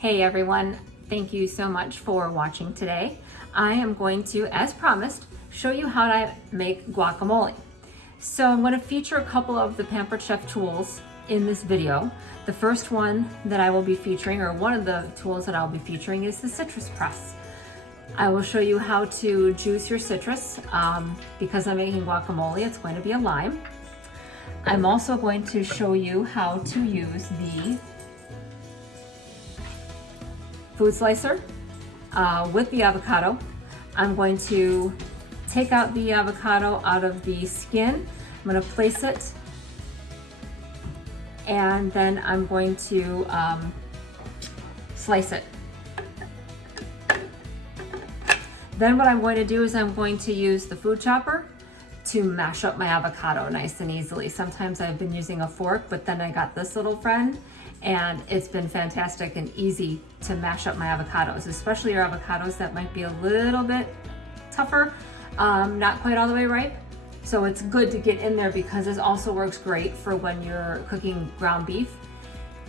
Hey everyone, thank you so much for watching today. I am going to, as promised, show you how to make guacamole. So I'm going to feature a couple of the Pampered Chef tools in this video. The first one that I will be featuring, or one of the tools that I'll be featuring, is the citrus press. I will show you how to juice your citrus. Because I'm making guacamole, it's going to be a lime. I'm also going to show you how to use the food slicer with the avocado. I'm going to take out the avocado out of the skin. I'm going to place it, and then I'm going to slice it. Then what I'm going to do is I'm going to use the food chopper to mash up my avocado nice and easily. Sometimes I've been using a fork, but then I got this little friend, and it's been fantastic and easy to mash up my avocados, especially your avocados that might be a little bit tougher, not quite all the way ripe. So it's good to get in there because this also works great for when you're cooking ground beef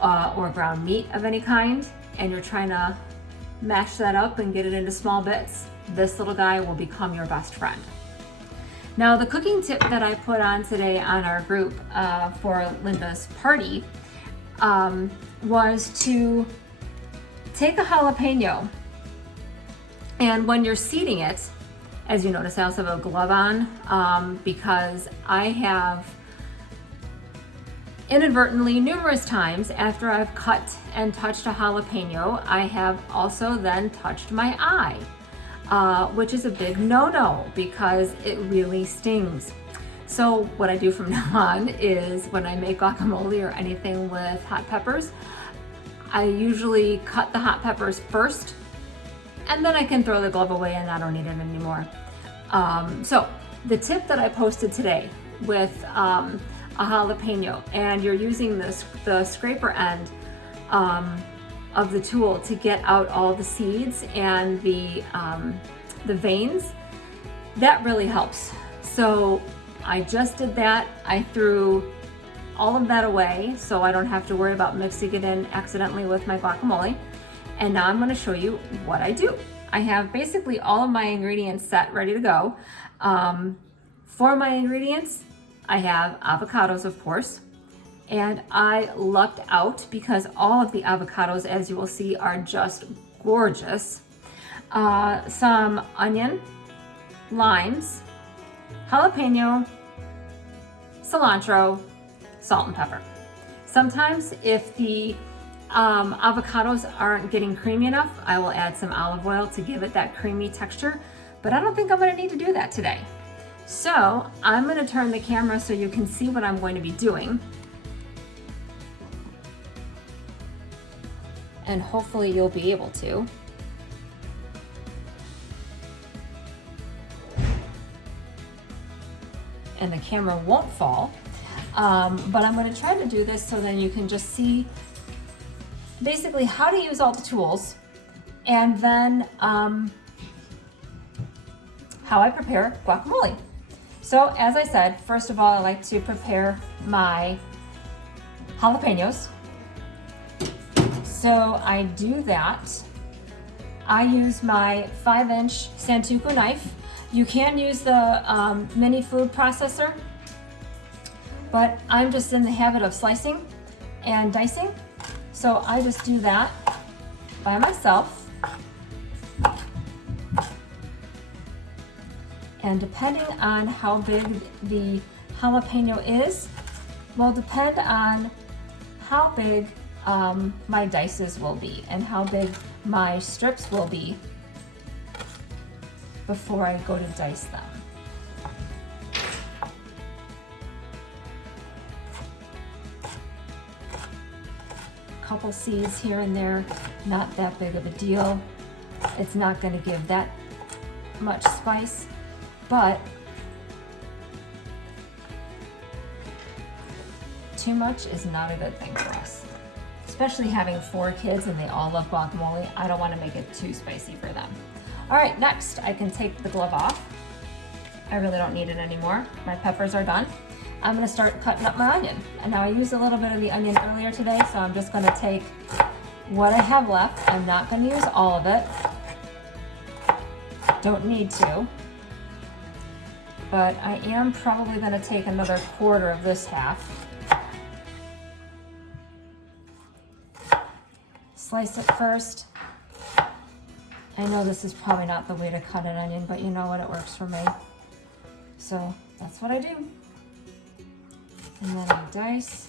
or ground meat of any kind, and you're trying to mash that up and get it into small bits. This little guy will become your best friend. Now, the cooking tip that I put on today on our group for Linda's party was to take a jalapeno, and when you're seeding it, as you notice, I also have a glove on because I have inadvertently numerous times after I've cut and touched a jalapeno, I have also then touched my eye, which is a big no-no because it really stings. So what I do from now on is when I make guacamole or anything with hot peppers, I usually cut the hot peppers first, and then I can throw the glove away and I don't need it anymore. So the tip that I posted today with a jalapeno, and you're using the scraper end of the tool to get out all the seeds and the veins, that really helps. So I just did that. I threw all of that away so I don't have to worry about mixing it in accidentally with my guacamole. And now I'm going to show you what I do. I have basically all of my ingredients set, ready to go. For my ingredients, I have avocados, of course, and I lucked out because all of the avocados, as you will see, are just gorgeous. Some onion, limes, jalapeno, cilantro, salt and pepper. Sometimes if the avocados aren't getting creamy enough, I will add some olive oil to give it that creamy texture, but I don't think I'm going to need to do that today. So I'm going to turn the camera so you can see what I'm going to be doing. And hopefully you'll be able to. And the camera won't fall. But I'm going to try to do this so then you can just see basically how to use all the tools, and then how I prepare guacamole. So as I said, first of all, I like to prepare my jalapenos. So I do that. I use my 5-inch Santoku knife. You can use the mini food processor, but I'm just in the habit of slicing and dicing. So I just do that by myself. And depending on how big the jalapeno is, will depend on how big my dices will be and how big my strips will be before I go to dice them. Couple seeds here and there, not that big of a deal. It's not going to give that much spice, but too much is not a good thing for us. Especially having 4 kids and they all love guacamole, I don't want to make it too spicy for them. All right, next I can take the glove off. I really don't need it anymore. My peppers are done. I'm gonna start cutting up my onion. And now I used a little bit of the onion earlier today, so I'm just gonna take what I have left. I'm not going to use all of it. Don't need to. But I am probably going to take another quarter of this half. Slice it first. I know this is probably not the way to cut an onion, but you know what? It works for me. So that's what I do. And then I dice.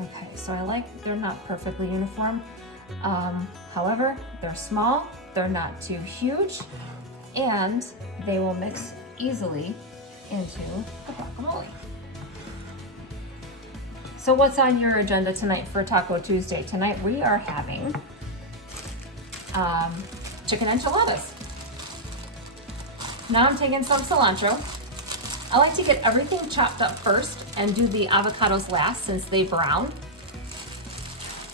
Okay, so I like, they're not perfectly uniform. However, they're small, they're not too huge, and they will mix easily into the guacamole. So what's on your agenda tonight for Taco Tuesday? Tonight we are having chicken enchiladas. Now I'm taking some cilantro. I like to get everything chopped up first and do the avocados last since they brown.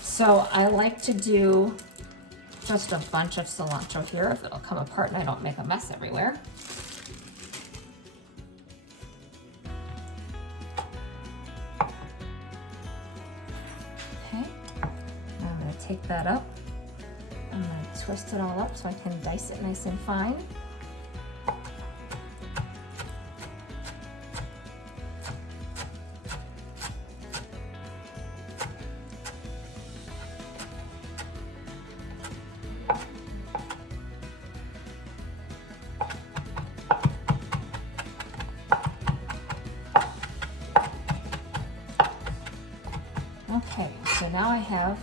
So I like to do just a bunch of cilantro here if it'll come apart and I don't make a mess everywhere. Okay, now I'm going to take that up. I'm going to twist it all up so I can dice it nice and fine. Okay, so now I have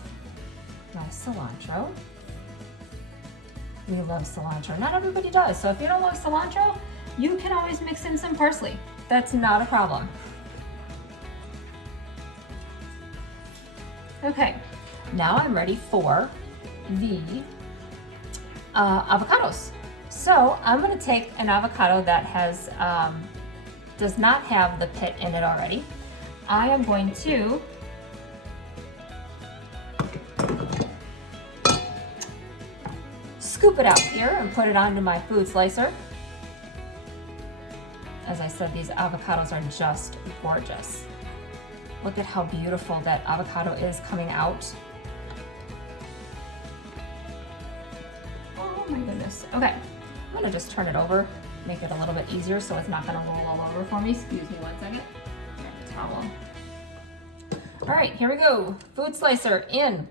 my cilantro. We love cilantro. Not everybody does, so if you don't love cilantro, you can always mix in some parsley. That's not a problem. Okay, now I'm ready for the avocados. So I'm gonna take an avocado that has does not have the pit in it already. I am going to scoop it out here and put it onto my food slicer. As I said, these avocados are just gorgeous. Look at how beautiful that avocado is coming out. Oh my goodness. Okay, I'm gonna just turn it over, make it a little bit easier so it's not gonna roll all over for me. Excuse me one second. Grab a towel. All right, here we go. Food slicer in.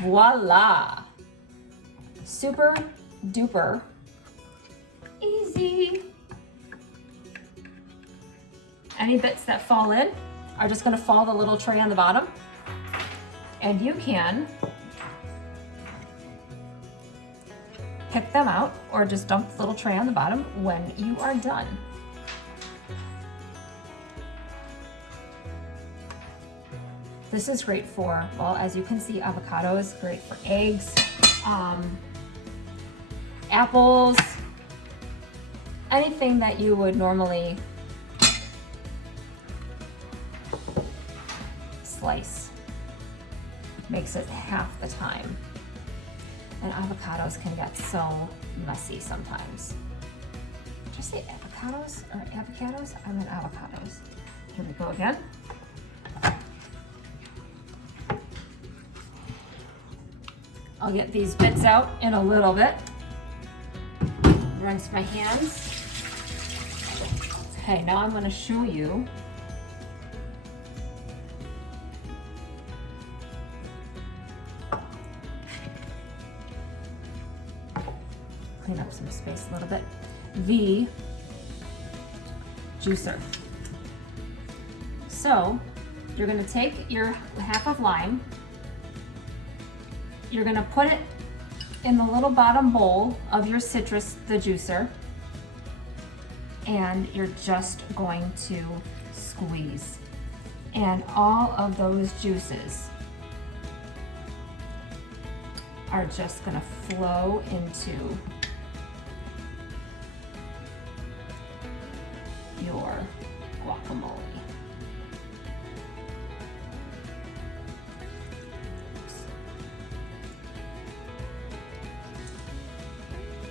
Voila. Super duper easy. Any bits that fall in are just gonna fall the little tray on the bottom. And you can pick them out or just dump the little tray on the bottom when you are done. This is great for, well, as you can see, avocados, great for eggs, apples, anything that you would normally slice makes it half the time. And avocados can get so messy sometimes. Did I say avocados or avocados? I meant avocados. Here we go again. I'll get these bits out in a little bit. Rinse my hands. Okay, now I'm going to show you clean up some space a little bit. The juicer. So you're going to take your half of lime. You're going to put it in the little bottom bowl of your citrus, the juicer, and you're just going to squeeze. And all of those juices are just going to flow into your guacamole.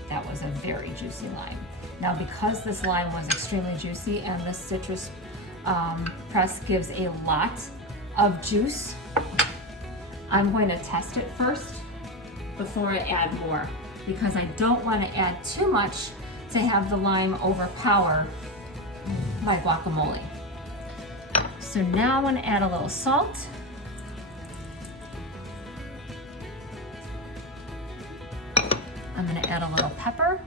That that was a very juicy lime. Now, because this lime was extremely juicy and this citrus press gives a lot of juice, I'm going to test it first before I add more, because I don't want to add too much to have the lime overpower my guacamole. So now I'm going to add a little salt. I'm going to add a little pepper.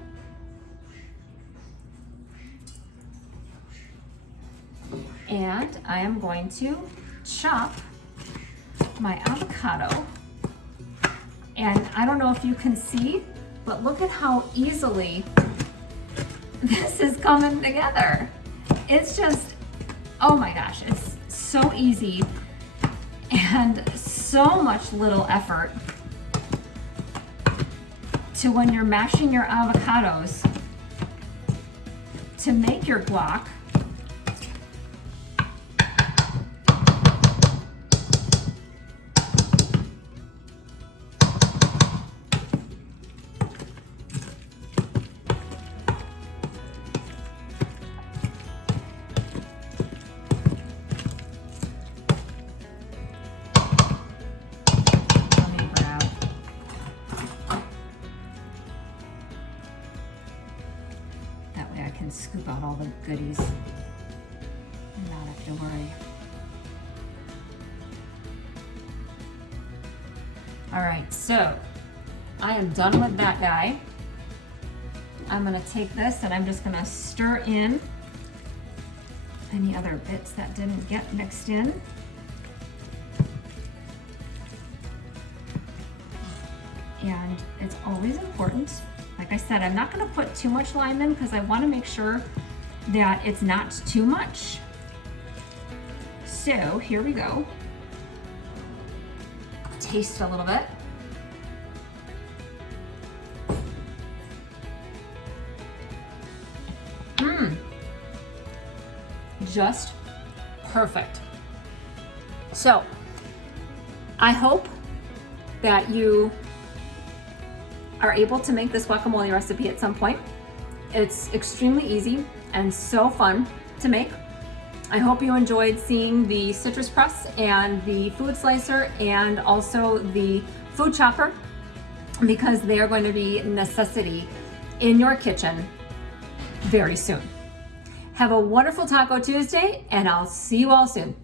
And I am going to chop my avocado. And I don't know if you can see, but look at how easily this is coming together. It's just, oh my gosh, it's so easy and so much little effort to, when you're mashing your avocados to make your guac. And scoop out all the goodies and not have to worry. All right, so I am done with that guy. I'm gonna take this and I'm just gonna stir in any other bits that didn't get mixed in. And it's always important, like I said, I'm not going to put too much lime in because I want to make sure that it's not too much. So here we go. Taste a little bit. Just perfect. So I hope that you are able to make this guacamole recipe at some point. It's extremely easy and so fun to make. I hope you enjoyed seeing the citrus press and the food slicer and also the food chopper, because they are going to be a necessity in your kitchen very soon. Have a wonderful Taco Tuesday, and I'll see you all soon.